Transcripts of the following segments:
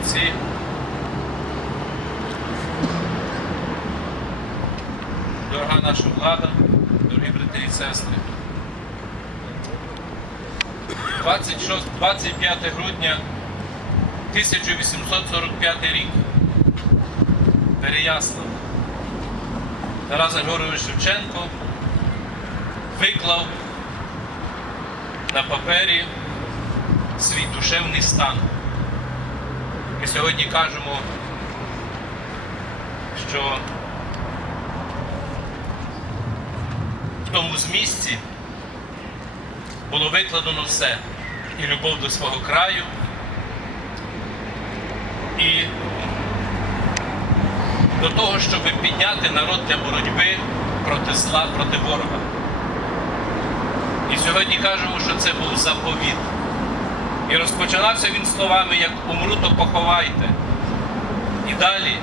отці. Дорога наша влада, дорогі брати і сестри. 26, 25 грудня 1845 рік. Переяслав. Тарас Григорович Шевченко виклав на папері свій душевний стан. Сьогодні кажемо, що в тому змісті було викладено все. І любов до свого краю, і до того, щоб підняти народ для боротьби проти зла, проти ворога. І сьогодні кажемо, що це був заповіт. І розпочинався він словами, як умру, то поховайте. І далі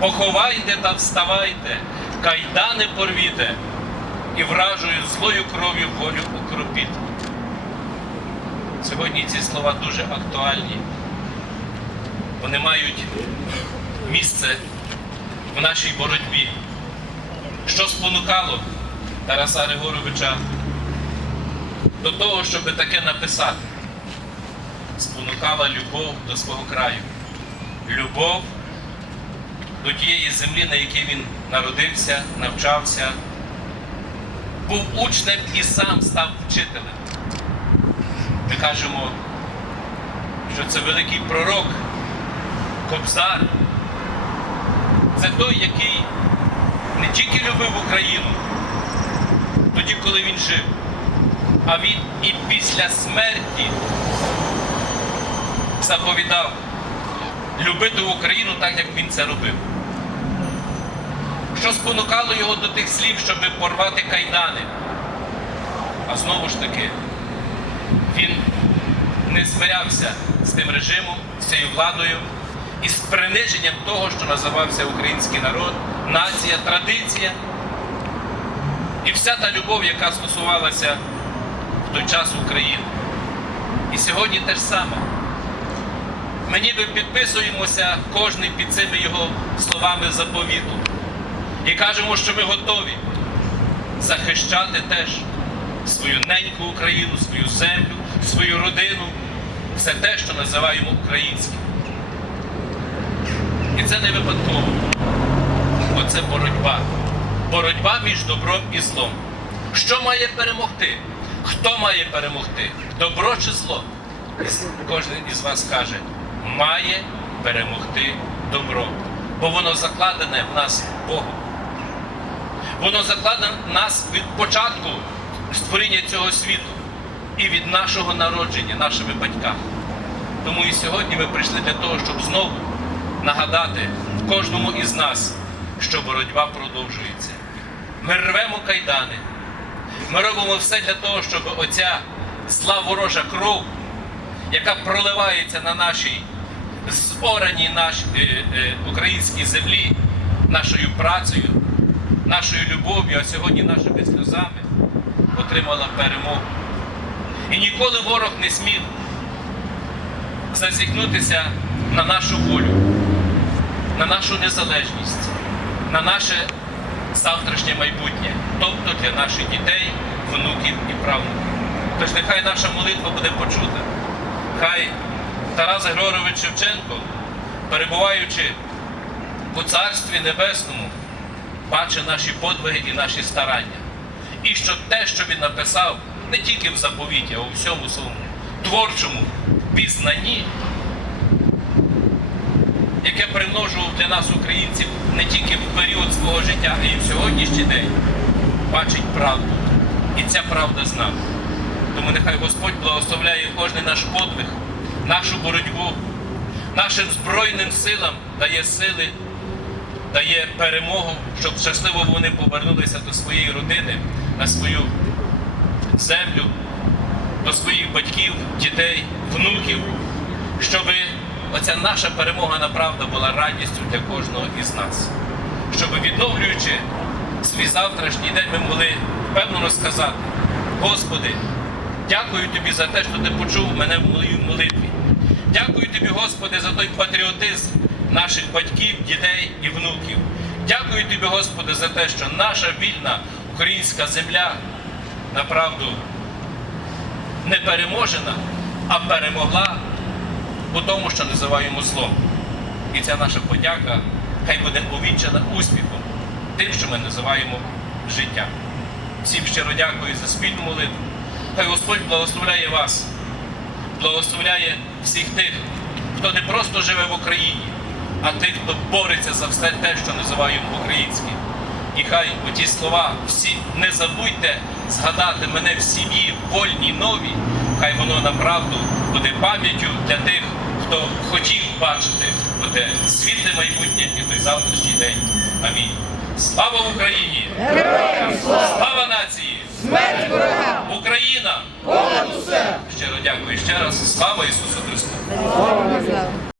поховайте та вставайте, кайдани порвіте, і вражою злою кров'ю волю укропіть. Сьогодні ці слова дуже актуальні. Вони мають місце в нашій боротьбі. Що спонукало Тараса Григоровича до того, щоб таке написати? Спонукала любов до свого краю. Любов до тієї землі, на якій він народився, навчався, був учнем і сам став вчителем. Ми кажемо, що це великий пророк, Кобзар. Це той, який не тільки любив Україну, тоді, коли він жив, а він і після смерті заповідав любити Україну так, як він це робив. Що спонукало його до тих слів, щоб порвати кайдани? А знову ж таки, він не змирявся з тим режимом, з цією владою і з приниженням того, що називався український народ, нація, традиція. І вся та любов, яка стосувалася в той час України. І сьогодні те ж саме. Ми ніби підписуємося кожний під цими його словами заповіту. І кажемо, що ми готові захищати теж свою неньку Україну, свою землю, свою родину, все те, що називаємо українським. І це не випадково, бо це боротьба. Боротьба між добром і злом. Що має перемогти? Хто має перемогти? Добро чи зло? Кожен із вас каже, має перемогти добро, бо воно закладене в нас Богом. Воно закладено в нас від початку створіння цього світу і від нашого народження, нашими батьками. Тому і сьогодні ми прийшли для того, щоб знову нагадати кожному із нас, що боротьба продовжується. Ми рвемо кайдани, ми робимо все для того, щоб оця зла ворожа кров, яка проливається на нашій зораній нашій е, е, українській землі, нашою працею, нашою любов'ю, а сьогодні нашими сльозами, отримала перемогу. І ніколи ворог не смів зазіхнутися на нашу волю, на нашу незалежність, на наше завтрашнє майбутнє, тобто для наших дітей, внуків і правнуків. Тож нехай наша молитва буде почута. Хай Тарас Григорович Шевченко, перебуваючи у Царстві Небесному, бачить наші подвиги і наші старання. І що те, що він написав, не тільки в заповіті, а у всьому своєму творчому пізнанні, яке примножував для нас, українців, не тільки в період свого життя, а й в сьогоднішній день, бачить правду. І ця правда з нами. Тому нехай Господь благословляє кожний наш подвиг, нашу боротьбу, нашим Збройним силам дає сили, дає перемогу, щоб щасливо вони повернулися до своєї родини, на свою землю, до своїх батьків, дітей, внуків, щоб оця наша перемога на правда була радістю для кожного із нас. Щоб відновлюючи свій завтрашній день, ми могли впевнено сказати, Господи, дякую Тобі за те, що Ти почув мене в моїй молитві. Дякую тобі, Господи, за той патріотизм наших батьків, дітей і внуків. Дякую тобі, Господи, за те, що наша вільна українська земля направду не переможена, а перемогла у тому, що називаємо злом. І ця наша подяка хай буде увінчена успіхом, тим, що ми називаємо життя. Всім щиро дякую за спільну молитву. Хай Господь благословляє вас, благословляє всіх тих, хто не просто живе в Україні, а тих, хто бореться за все те, що називаємо українським. І хай оті слова всі не забудьте згадати мене в сім'ї вольній новій, хай воно направду буде пам'яттю для тих, хто хотів бачити оте світле майбутнє і той завтрашній день. Амінь. Слава Україні! Героям слава! Слава нації! Смерть ворогам! Україна! Понад усе! Щиро дякую ще раз. Слава Ісусу Христу!